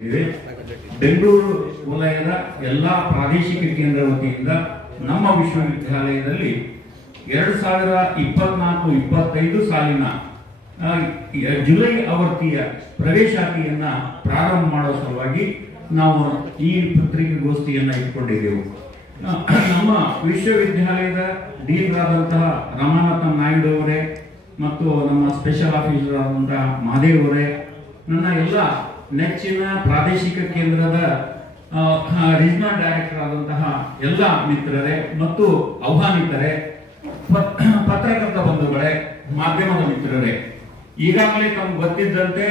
ಬೆಂಗಳೂರು ವಲಯದ ಎಲ್ಲಾ ಪ್ರಾದೇಶಿಕ ಕೇಂದ್ರ ವತಿಯಿಂದ ನಮ್ಮ ವಿಶ್ವವಿದ್ಯಾಲಯದಲ್ಲಿ 2024-25 ಸಾಲಿನ ಜುಲೈ ಆವೃತ್ತಿಯ ಪ್ರವೇಶಾತಿಯನ್ನ ಪ್ರಾರಂಭ ಮಾಡುವ ಸಲುವಾಗಿ ನಾವು ಈ ಪತ್ರಿಕಾಗೋಷ್ಠಿಯನ್ನ ಇಟ್ಕೊಂಡಿದ್ದೆವು. ನಮ್ಮ ವಿಶ್ವವಿದ್ಯಾಲಯದ ಡೀನ್ ಆದಂತಹ ರಮಾನಾಥನ್ ನಾಯ್ಡು ಅವರೇ ಮತ್ತು ನಮ್ಮ ಸ್ಪೆಷಲ್ ಆಫೀಸರ್ ಆದಂತಹ ಮಹದೇವ್ ಅವರೇ, ನನ್ನ ಎಲ್ಲ ನೆಚ್ಚಿನ ಪ್ರಾದೇಶಿಕ ಕೇಂದ್ರದ ರೀಜನಲ್ ಡೈರೆಕ್ಟರ್ ಆದಂತಹ ಎಲ್ಲ ಮಿತ್ರರೇ ಮತ್ತು ಆಹ್ವಾನಿತರೇ, ಪತ್ರಕರ್ತ ಬಂಧುಗಳೇ, ಮಾಧ್ಯಮದ ಮಿತ್ರರೇ, ಈಗಾಗಲೇ ತಮಗೆ ಗೊತ್ತಿದ್ದಂತೆ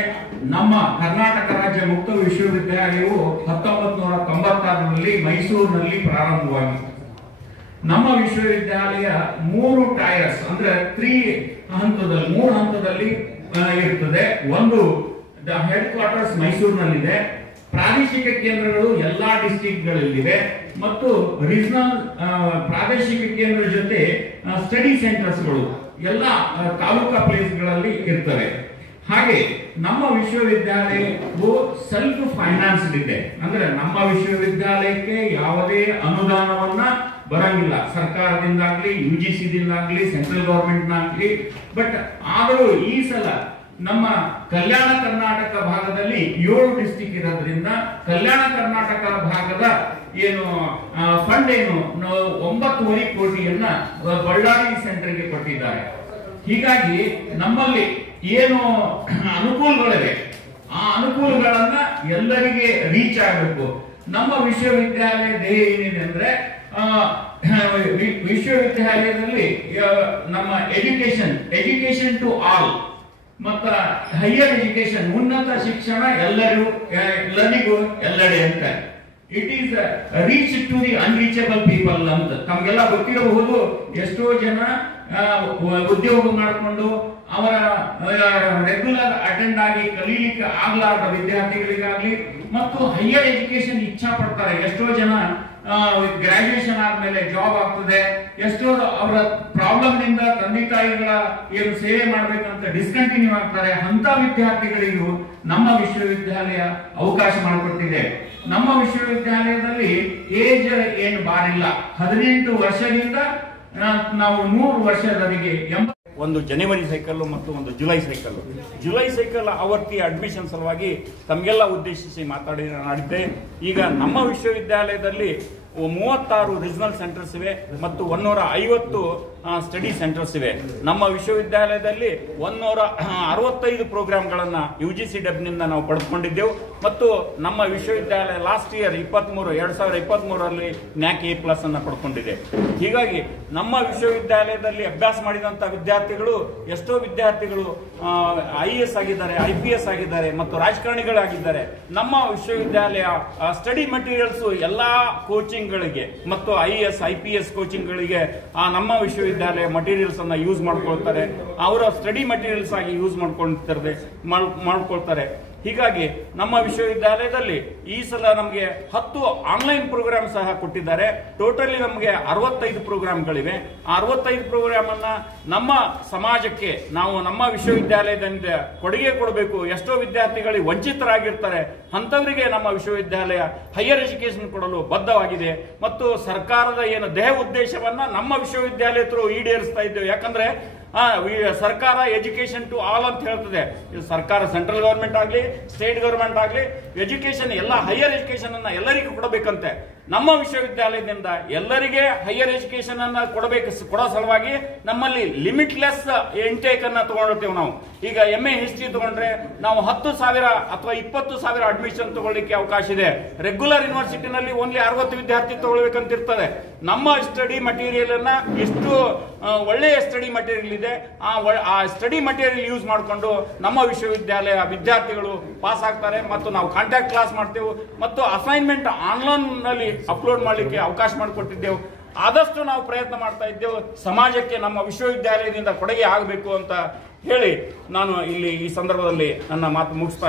ನಮ್ಮ ಕರ್ನಾಟಕ ರಾಜ್ಯ ಮುಕ್ತ ವಿಶ್ವವಿದ್ಯಾಲಯವು 1996ರಲ್ಲಿ ಮೈಸೂರಿನಲ್ಲಿ ಪ್ರಾರಂಭವಾಗಿತ್ತು. ನಮ್ಮ ವಿಶ್ವವಿದ್ಯಾಲಯ 3 ಟೈರ್ಸ್ ಅಂದ್ರೆ 3 ಹಂತದಲ್ಲಿ ಇರ್ತದೆ. ಒಂದು ಹೆಡ್ ಕ್ವಾರ್ಟರ್ಸ್ ಮೈಸೂರಿನಲ್ಲಿದೆ, ಪ್ರಾದೇಶಿಕ ಕೇಂದ್ರಗಳು ಎಲ್ಲಾ ಡಿಸ್ಟ್ರಿಕ್ಟ್ಗಳಲ್ಲಿವೆ ಮತ್ತು ರೀಜನಲ್ ಪ್ರಾದೇಶಿಕ ಕೇಂದ್ರ ಜೊತೆ ಸ್ಟಡಿ ಸೆಂಟರ್ಸ್ಗಳು ಎಲ್ಲ ತಾಲೂಕಾ ಪ್ಲೇಸ್ಗಳಲ್ಲಿ ಇರ್ತವೆ. ಹಾಗೆ ನಮ್ಮ ವಿಶ್ವವಿದ್ಯಾಲಯವು ಸೆಲ್ಫ್ ಫೈನಾನ್ಸ್ಡ್ ಇದೆ. ಅಂದ್ರೆ ನಮ್ಮ ವಿಶ್ವವಿದ್ಯಾಲಯಕ್ಕೆ ಯಾವುದೇ ಅನುದಾನವನ್ನ ಬರಂಗಿಲ್ಲ, ಸರ್ಕಾರದಿಂದಾಗ್ಲಿ UGCದಿಂದಾಗ್ಲಿ ಸೆಂಟ್ರಲ್ ಗವರ್ಮೆಂಟ್ನಾಗ್ಲಿ. ಬಟ್ ಆದರೂ ಈ ಸಲ ನಮ್ಮ ಕಲ್ಯಾಣ ಕರ್ನಾಟಕ ಭಾಗದಲ್ಲಿ 7 ಡಿಸ್ಟ್ರಿಕ್ಟ್ ಇರೋದ್ರಿಂದ ಕಲ್ಯಾಣ ಕರ್ನಾಟಕ ಭಾಗದ ಏನು ಫಂಡ್ ಏನು 9.5 ಕೋಟಿಯನ್ನ ಬಳ್ಳಾರಿ ಸೆಂಟರ್ಗೆ ಕೊಟ್ಟಿದ್ದಾರೆ. ಹೀಗಾಗಿ ನಮ್ಮಲ್ಲಿ ಏನು ಅನುಕೂಲಗಳಿವೆ ಆ ಅನುಕೂಲಗಳನ್ನ ಎಲ್ಲರಿಗೆ ರೀಚ್ ಆಗಬೇಕು. ನಮ್ಮ ವಿಶ್ವವಿದ್ಯಾಲಯ ಧ್ಯೇಯ ಏನಿದೆ ಅಂದ್ರೆ ವಿಶ್ವವಿದ್ಯಾಲಯದಲ್ಲಿ ನಮ್ಮ ಎಜುಕೇಶನ್ ಟು ಆಲ್ ಮತ್ತ ಹೈಯರ್ ಎಜುಕೇಶನ್, ಉನ್ನತ ಶಿಕ್ಷಣ ಎಲ್ಲರಿಗೂ ಎಲ್ಲೆಡೆ ಅಂತ. It is reach to the unreachable people ಅಂತ ತಮ್ಗೆಲ್ಲ ಗೊತ್ತಿರಬಹುದು. ಎಷ್ಟೋ ಜನ ಉದ್ಯೋಗ ಮಾಡಿಕೊಂಡು ಅವರ ರೆಗ್ಯುಲರ್ ಅಟೆಂಡ್ ಆಗಿ ಕಲೀಲಿಕ್ಕೆ ಆಗ್ಲಾರ್ದ ವಿದ್ಯಾರ್ಥಿಗಳಿಗಾಗ್ಲಿ ಮತ್ತು ಹೈಯರ್ ಎಜುಕೇಶನ್ ಇಚ್ಛಾ ಪಡ್ತಾರೆ. ಎಷ್ಟೋ ಜನ ಗ್ರಾಜುಯೇಷನ್ ಆದ್ಮೇಲೆ ಜಾಬ್ ಆಗ್ತದೆ, ಎಷ್ಟೋ ಅವರ ಪ್ರಾಬ್ಲಮ್ ನಿಂದ ತಂದೆ ತಾಯಿಗಳ ಏನು ಸೇವೆ ಮಾಡ್ಬೇಕಂತ ಡಿಸ್ಕಂಟಿನ್ಯೂ ಆಗ್ತಾರೆ. ಅಂತ ವಿದ್ಯಾರ್ಥಿಗಳಿಗೂ ನಮ್ಮ ವಿಶ್ವವಿದ್ಯಾಲಯ ಅವಕಾಶ ಮಾಡಿಕೊಟ್ಟಿದೆ. ನಮ್ಮ ವಿಶ್ವವಿದ್ಯಾಲಯದಲ್ಲಿ ಏಜ್ ಏನು ಬಾರಿಲ್ಲ, 18 ವರ್ಷದಿಂದ ನಾವು 100 ವರ್ಷದವರೆಗೆ ಒಂದು ಜನವರಿ ಸೈಕಲ್ ಮತ್ತು ಒಂದು ಜುಲೈ ಸೈಕಲ್ ಆವರ್ತಿ ಅಡ್ಮಿಷನ್ ಸಲುವಾಗಿ ತಮಗೆಲ್ಲ ಉದ್ದೇಶಿಸಿ ಮಾತಾಡಿದ್ದೆ. ಈಗ ನಮ್ಮ ವಿಶ್ವವಿದ್ಯಾಲಯದಲ್ಲಿ 36 ರೀಜನಲ್ ಸೆಂಟರ್ಸ್ ಇವೆ ಮತ್ತು 150 ಸ್ಟಡಿ ಸೆಂಟರ್ಸ್ ಇವೆ. ನಮ್ಮ ವಿಶ್ವವಿದ್ಯಾಲಯದಲ್ಲಿ 165 ಪ್ರೋಗ್ರಾಮ್ಗಳನ್ನ UGC ಡಬ್ನಿಂದ ನಾವು ಪಡೆದುಕೊಂಡಿದ್ದೆವು ಮತ್ತು ನಮ್ಮ ವಿಶ್ವವಿದ್ಯಾಲಯ ಲಾಸ್ಟ್ ಇಯರ್ 2023ರಲ್ಲಿ NAAC A+ ಅನ್ನ ಪಡ್ಕೊಂಡಿದೆ. ಹೀಗಾಗಿ ನಮ್ಮ ವಿಶ್ವವಿದ್ಯಾಲಯದಲ್ಲಿ ಅಭ್ಯಾಸ ಮಾಡಿದಂತ ವಿದ್ಯಾರ್ಥಿಗಳು, ಎಷ್ಟೋ ವಿದ್ಯಾರ್ಥಿಗಳು IAS ಆಗಿದ್ದಾರೆ, IPS ಆಗಿದ್ದಾರೆ ಮತ್ತು ರಾಜಕಾರಣಿಗಳಾಗಿದ್ದಾರೆ. ನಮ್ಮ ವಿಶ್ವವಿದ್ಯಾಲಯ ಸ್ಟಡಿ ಮೆಟೀರಿಯಲ್ಸ್ ಎಲ್ಲಾ ಕೋಚಿಂಗ್ ಗಳಿಗೆ ಮತ್ತು IAS IPS ಕೋಚಿಂಗ್ ಗಳಿಗೆ ನಮ್ಮ ವಿಶ್ವವಿದ್ಯಾಲಯ ಮಟೀರಿಯಲ್ಸ್ ಅನ್ನ ಯೂಸ್ ಮಾಡ್ಕೊಳ್ತಾರೆ, ಅವರ ಸ್ಟಡಿ ಮಟೀರಿಯಲ್ಸ್ ಆಗಿ ಯೂಸ್ ಮಾಡ್ಕೊಳ್ತಾರೆ. ಹೀಗಾಗಿ ನಮ್ಮ ವಿಶ್ವವಿದ್ಯಾಲಯದಲ್ಲಿ ಈ ಸಲ ನಮಗೆ 10 ಆನ್ಲೈನ್ ಪ್ರೋಗ್ರಾಮ್ ಸಹ ಕೊಟ್ಟಿದ್ದಾರೆ. ಟೋಟಲಿ ನಮಗೆ 65 ಪ್ರೋಗ್ರಾಮ್ಗಳಿವೆ. ಆ 65 ಪ್ರೋಗ್ರಾಮ್ ಅನ್ನ ನಮ್ಮ ಸಮಾಜಕ್ಕೆ ನಾವು ನಮ್ಮ ವಿಶ್ವವಿದ್ಯಾಲಯದಿಂದ ಕೊಡುಗೆ ಕೊಡಬೇಕು. ಎಷ್ಟೋ ವಿದ್ಯಾರ್ಥಿಗಳಿಗೆ ವಂಚಿತರಾಗಿರ್ತಾರೆ, ಅಂತವರಿಗೆ ನಮ್ಮ ವಿಶ್ವವಿದ್ಯಾಲಯ ಹೈಯರ್ ಎಜುಕೇಶನ್ ಕೊಡಲು ಬದ್ಧವಾಗಿದೆ ಮತ್ತು ಸರ್ಕಾರದ ಏನು ದೇಹ ಉದ್ದೇಶವನ್ನ ನಮ್ಮ ವಿಶ್ವವಿದ್ಯಾಲಯ ಥ್ರೂ ಈಡೇರಿಸ್ತಾ ಇದ್ದೇವೆ. ಯಾಕಂದ್ರೆ ಸರ್ಕಾರ ಎಜುಕೇಶನ್ ಟು ಆಲ್ ಅಂತ ಹೇಳ್ತದೆ. ಸರ್ಕಾರ ಸೆಂಟ್ರಲ್ ಗವರ್ಮೆಂಟ್ ಆಗಲಿ ಸ್ಟೇಟ್ ಗವರ್ಮೆಂಟ್ ಆಗಲಿ ಎಜುಕೇಶನ್ ಎಲ್ಲ ಹೈಯರ್ ಎಜುಕೇಶನ್ ಅನ್ನ ಎಲ್ಲರಿಗೂ ಕೊಡಬೇಕಂತೆ. ನಮ್ಮ ವಿಶ್ವವಿದ್ಯಾಲಯದಿಂದ ಎಲ್ಲರಿಗೆ ಹೈಯರ್ ಎಜುಕೇಶನ್ ಅನ್ನ ಕೊಡೋ ಸಲುವಾಗಿ ನಮ್ಮಲ್ಲಿ ಲಿಮಿಟ್ಲೆಸ್ ಇಂಟೇಕ್ ಅನ್ನ ತಗೊಂಡಿರ್ತೇವೆ. ನಾವು ಈಗ MA ಹಿಸ್ಟ್ರಿ ತಗೊಂಡ್ರೆ ನಾವು 10,000 ಅಥವಾ 20,000 ಅಡ್ಮಿಷನ್ ತಗೊಳ್ಳಿಕ್ಕೆ ಅವಕಾಶ ಇದೆ. ರೆಗ್ಯುಲರ್ ಯೂನಿವರ್ಸಿಟಿನಲ್ಲಿ ಓನ್ಲಿ 60 ವಿದ್ಯಾರ್ಥಿ ತಗೊಳ್ಬೇಕಂತ ಇರ್ತದೆ. ನಮ್ಮ ಸ್ಟಡಿ ಮಟೀರಿಯಲ್ ಅನ್ನ ಇಷ್ಟು ಒಳ್ಳೆಯ ಸ್ಟಡಿ ಮಟೀರಿಯಲ್ ಇದೆ, ಆ ಸ್ಟಡಿ ಮಟೀರಿಯಲ್ ಯೂಸ್ ಮಾಡಿಕೊಂಡು ನಮ್ಮ ವಿಶ್ವವಿದ್ಯಾಲಯ ವಿದ್ಯಾರ್ಥಿಗಳು ಪಾಸ್ ಆಗ್ತಾರೆ ಮತ್ತು ನಾವು ಕಾಂಟ್ಯಾಕ್ಟ್ ಕ್ಲಾಸ್ ಮಾಡ್ತೇವೆ ಮತ್ತು ಅಸೈನ್ಮೆಂಟ್ ಆನ್ಲೈನ್ ನಲ್ಲಿ ಅಪ್ಲೋಡ್ ಮಾಡಲಿಕ್ಕೆ ಅವಕಾಶ ಮಾಡಿಕೊಟ್ಟಿದ್ದೆವು. ಆದಷ್ಟು ನಾವು ಪ್ರಯತ್ನ ಮಾಡ್ತಾ ಇದ್ದೇವೆ ಸಮಾಜಕ್ಕೆ ನಮ್ಮ ವಿಶ್ವವಿದ್ಯಾಲಯದಿಂದ ಕೊಡುಗೆ ಆಗಬೇಕು ಅಂತ ಹೇಳಿ ನಾನು ಇಲ್ಲಿ ಈ ಸಂದರ್ಭದಲ್ಲಿ ನನ್ನ ಮಾತು ಮುಗಿಸ್ತಾ